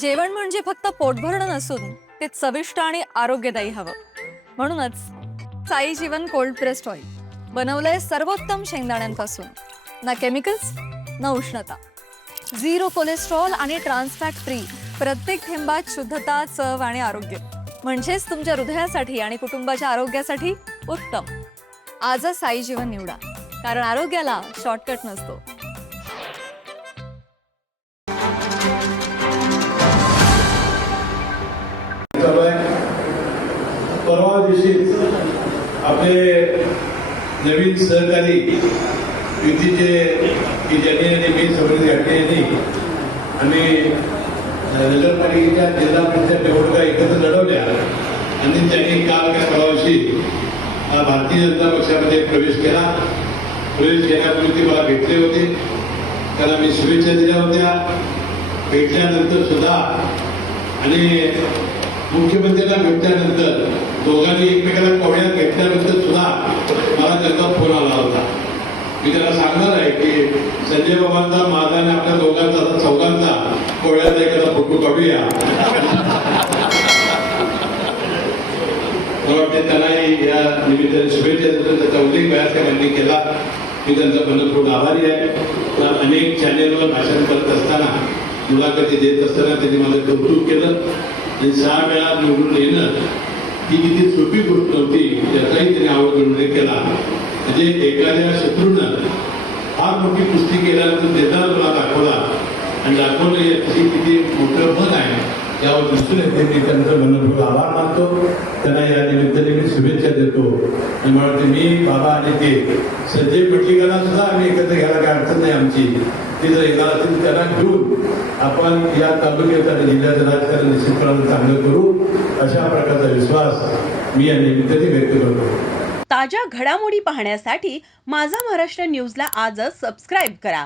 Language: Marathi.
जेवण म्हणजे फक्त पोटभरणं नसून ते चविष्ट आणि आरोग्यदायी हवं. म्हणूनच साई जीवन कोल्ड प्रेस्ड ऑइल बनवलंय सर्वोत्तम शेंगदाण्यांपासून. ना केमिकल्स ना उष्णता, झिरो कोलेस्ट्रॉल आणि ट्रान्सफॅट फ्री. प्रत्येक थेंबात शुद्धता, चव आणि आरोग्य. म्हणजेच तुमच्या हृदयासाठी आणि कुटुंबाच्या आरोग्यासाठी उत्तम. आजच साई जीवन निवडा, कारण आरोग्याला शॉर्टकट नसतो. परवा दिवशीच आपले नवीन सहकारी युतीचे ज्यांनी आणि मी समृद्धी घाटणे यांनी आम्ही नगरपालिकेच्या जिल्हा परिषद निवडणुका एकत्र लढवल्या आणि त्यांनी काल काय परवाशी भारतीय जनता पक्षामध्ये प्रवेश केला. प्रवेश केल्यापूर्वी ते मला भेटले होते, त्याला मी शुभेच्छा दिल्या होत्या. भेटल्यानंतर सुद्धा आणि मुख्यमंत्र्यांना भेटल्यानंतर दोघांनी एकमेकाला कोवळ्यात घेतल्यानंतर सुद्धा मला त्यांचा फोन आला होता. मी त्याला सांगणार आहे की संजय बाबांचा, माझा आणि आपल्या दोघांचा, चौघांचा कोवळ्याचा एखादा फोटो काढूया. मला वाटते त्यालाही या निमित्ताने शुभेच्छा देतो. त्याचा उल्लेख बऱ्याच त्यांनी केला. मी त्यांचा मनपूर्ण आभारी आहे. अनेक चॅनेलवर भाषण करत असताना, मुलाखती देत असताना त्यांनी माझं कौतुक केलं. आणि 6 वेळा निवडून येणं ही किती सोपी गोष्ट नव्हती, याचाही त्यांनी आवड उल्लेख केला. म्हणजे एखाद्या शत्रूनं फार मोठी कुस्ती केल्यानंतर देताना तुला दाखवला आणि दाखवलं याची किती मोठं मन आहे यावर दिसून येते. मी त्यांचं मनपूर्वक आभार मानतो. त्यांना या निमित्ताने मी शुभेच्छा देतो. आणि मला वाटते मी, बाबा आणि ते संजय पटलीकरांना सुद्धा आम्ही एकत्र घ्यायला काय अडचण नाही आमची. ते जर एकदा असतील त्यांना घेऊन आपण या तालुक्याचं आणि जिल्ह्याचं राजकारण निश्चितपणे चांगलं करू, अशा प्रकारचा विश्वास मी या निमित्ताने व्यक्त करतो. ताज्या घडामोडी पाहण्यासाठी माझा महाराष्ट्र न्यूजला आजच सबस्क्राईब करा.